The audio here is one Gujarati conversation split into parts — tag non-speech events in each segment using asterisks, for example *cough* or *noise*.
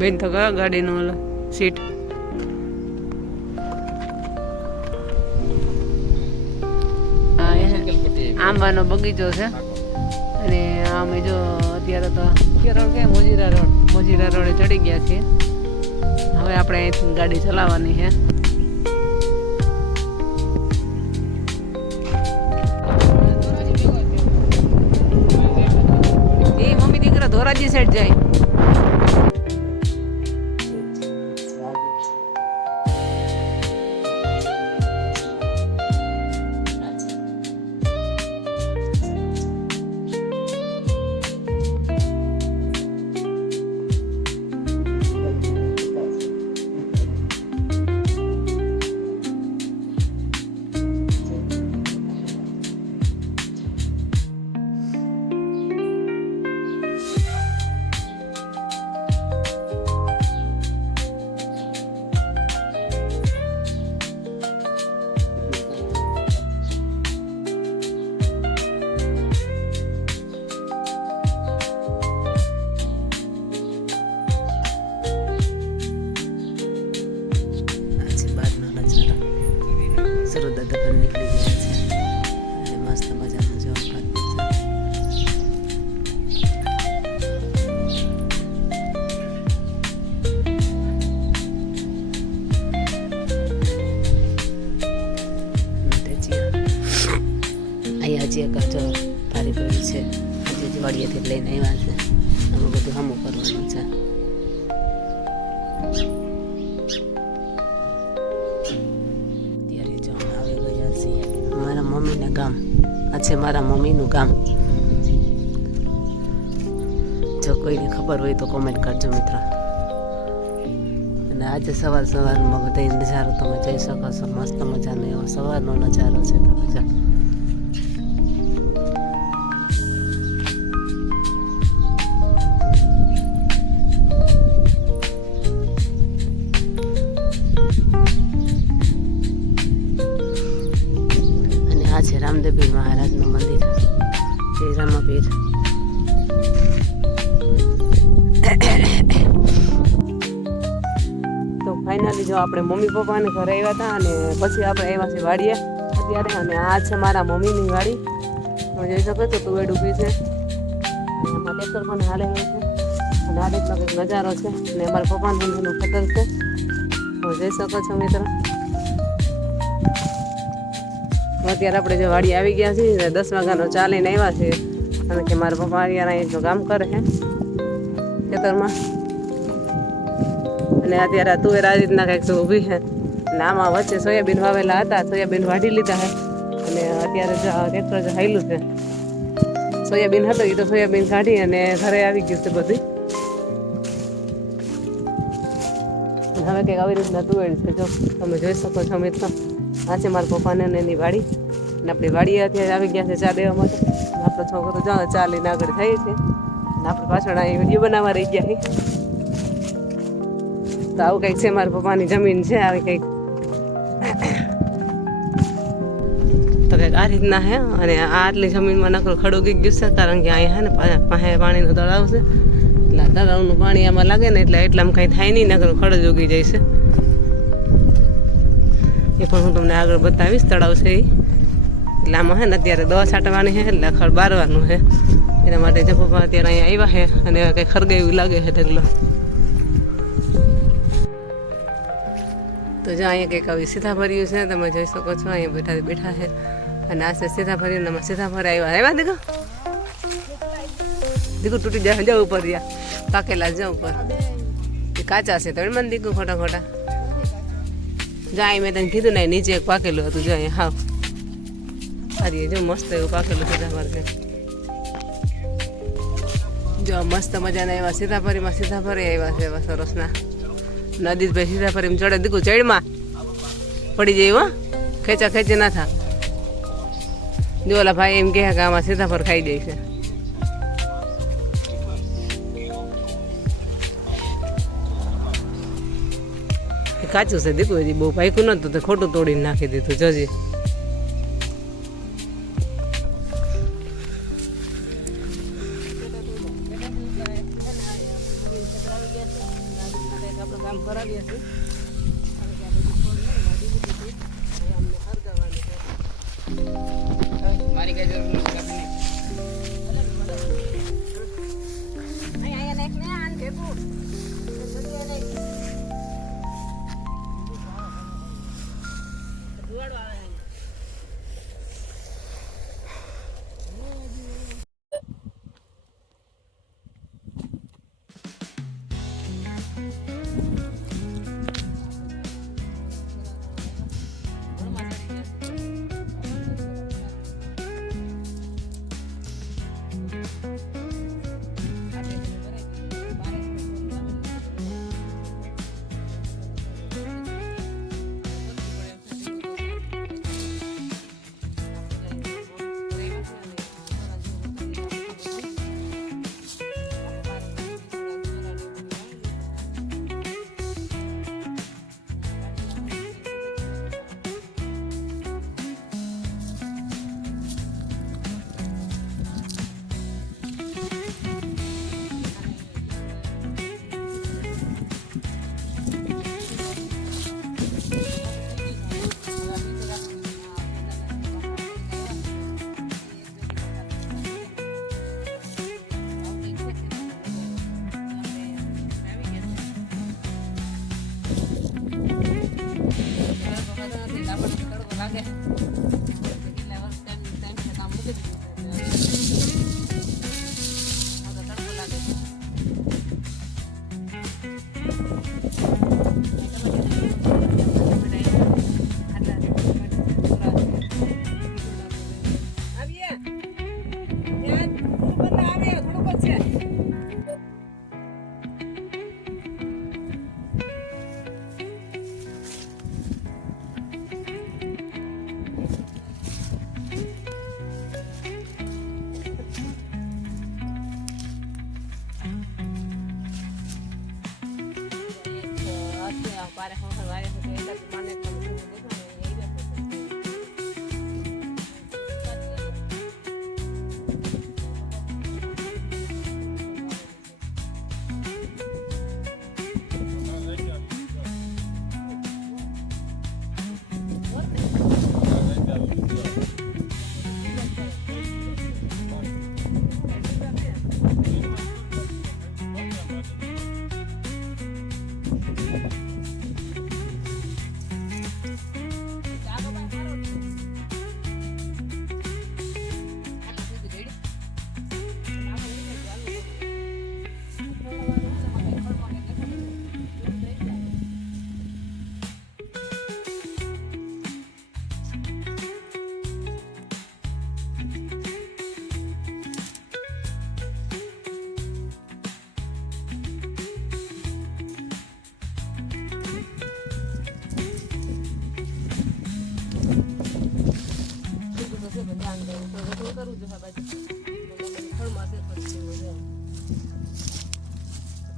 બેન તો કયો ગાડીનો ઓલો સીટ આંબાનો બગીચો છે. અને આમ જો અત્યારે તો રોડ કે મોજીરા રોડ મોજીરા રોડે ચડી ગયા છીએ. હવે આપણે અહીંથી ગાડી ચલાવવાની છે. એ મમ્મી દીકરા ધોરાજી સાઈડ જાય. ગામ. આ છે મારા મમ્મીનું ગામ. જો કોઈને ખબર હોય તો કોમેન્ટ કરજો મિત્રો. અને આજે સવાર સવારમાં બધા નજારો તમે જોઈ શકો છો. મસ્ત મજાનો એવો સવારનો નજારો છે. તમે જો ફાઇનલી જો આપણે મમ્મી પપ્પાને ઘરે આવ્યા હતા અને પછી આપણે આવ્યા છે વાડીએ અત્યારે અને આ છે મારા મમ્મીની વાડી. તમે જોઈ શકો છો તુવેડ ઊભી છે. એમાં ટ્રેક્ટર પણ હાલે છે. અને આ રીતનો કંઈક નજારો છે. અને અમારા પપ્પાનું એનું ખેતર છે. તમે જોઈ શકો છો, મિત્ર. અત્યારે આપણે જો વાડી આવી ગયા છીએ દસ વાગ્યાનો ચાલીને આવ્યા છીએ. કારણ કે મારા પપ્પા અત્યારે અહીં જો કામ કરે છે ખેતરમાં. અને અત્યારે તુવેર આ રીતના કંઈક તો ઊભી છે. અને આમાં વચ્ચે સોયાબીન વાવેલા હતા, સોયાબીન વાઢી લીધા છે. અને અત્યારે ટ્રેક્ટર હાયલું છે. સોયાબીન હતો એ તો સોયાબીન કાઢી અને ઘરે આવી ગયું છે બધી. હવે કંઈક આવી રીતના તુવેર છે, જો તમે જોઈ શકો છો મિત્રો. આ છે મારા પપ્પાને અને એની વાડી. અને આપણી વાડીએ અત્યારે આવી ગયા છે ચા દેવા માટે. આપણો છોકરો જો ચા લઈને આગળ થાય છે. અને આપણે પાછળ અહીં વીડિયો બનાવવા રહી ગયા છીએ. તો આવું કંઈક છે, મારા પપ્પાની જમીન છે, આવી કંઈક. તો કંઈક આ રીતના હે, અને આટલી જમીનમાં નકરો ખડો ગઈ ગયું છે, કારણ કે અહીંયા હે ને પાસે પાણીનો તળાવ છે. એટલે તળાવનું પાણી આમાં લાગે ને એટલે એટલામાં કંઈ થાય નહીં, નકરો ખડો જ ઉગી જાય છે. એ પણ હું તમને આગળ બતાવીશ, તળાવ છે એ એટલે આમાં હે ને અત્યારે દવા છાંટવાની છે એટલે ખડ બારવાનું છે એના માટે પપ્પા અત્યારે અહીંયા આવ્યા છે અને કંઈ ખરગાયું લાગે છે ઢગલો. તો જો અહીંયા કંઈક આવી સીતાફળિયું છે, તમે જોઈ શકો છો, અહીંયા બેઠા બેઠા છે. અને આ છે સીતાફળિયું આમાં સીતાફળ આવ્યા. આવ્યા દીકો દીકુ તૂટી જાય જાવ ઉપર રહ્યા. પાકેલા જાવ ઉપર. એ કાચા છે તમે મને દીકુ ખોટા ખોટા જાય મેં તને કીધું ને નીચે એક પાકેલું હતું, જો અહીંયા, હાવ. અરે જો મસ્ત એવું પાકેલું સીતાફળ છે. જો મસ્ત મજાના એવા સીતાફળીમાં સીતાફળી આવ્યા છે એવા સરસના. નદીશભાઈ એમ ચડે દીકું ચડમાં. પડી જાય હો. ખેંચા ખેંચી ના થા. જો ઓલા ભાઈ એમ કહે કે આમાં સીતાફળ ખાઈ જાય છે. કાચું છે દીકું હજી. બહુ પાક્યું નતું તો ખોટું તોડીને નાખી દીધું જજી.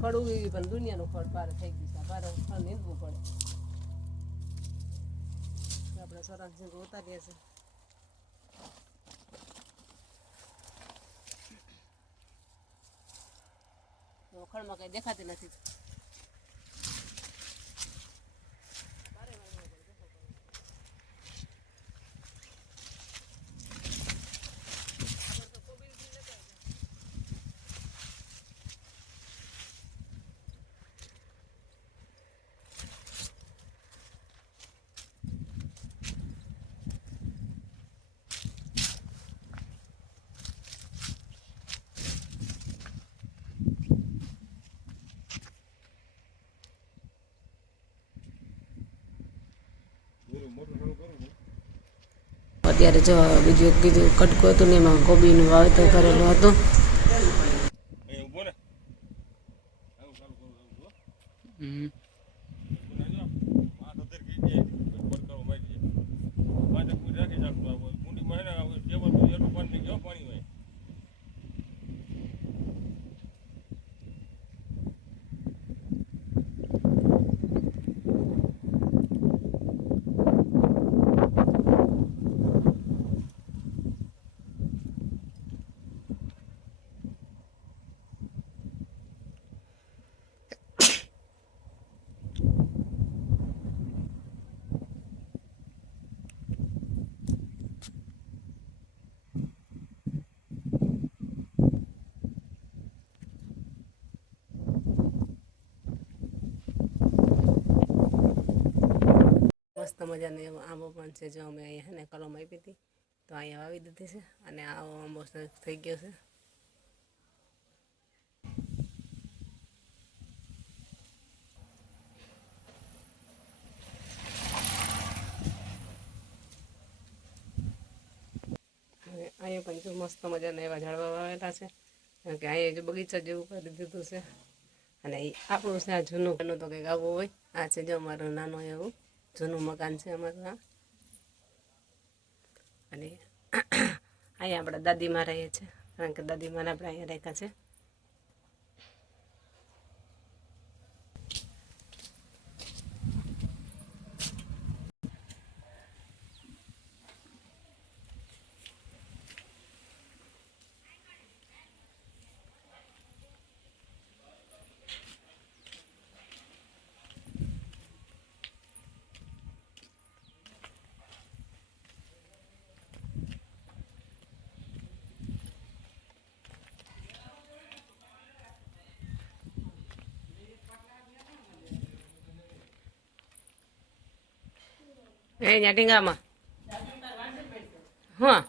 ખડ એવી પણ દુનિયાનું ખડ પાર થઈ ગયું છે. પાર ખડ નીંદવું પડે. આપણે સરસ જેવું ઉતારીએ છીએ ખળમાં કઈ દેખાતી નથી. અત્યારે જો બીજું બીજું કટકું હતું ને એમાં કોબીનું વાવેતર કરેલું હતું. મજાનો એવો આંબો પણ છે જો અમે અહીંયા ને કલમ આપી હતી, તો અહીંયા વાવી દીધી છે અને આવો આંબો થઈ ગયો છે. અહીંયા પણ જો મસ્ત મજાના એવા ઝાડવા વાવેલા છે. કારણ કે અહીંયા જો બગીચા જેવું કરી દીધું છે. અને આપણું છે આ જૂનું ઘરનું તો કંઈક આવું હોય. આ છે જો અમારું નાનું એવું. જૂનું મકાન છે અમારું અને *coughs* અહીંયા આપણા દાદીમાં રહીએ છીએ કારણ કે દાદીમાને આપણે અહીંયા રાખ્યા છે. એ ટીંગામાં. હા.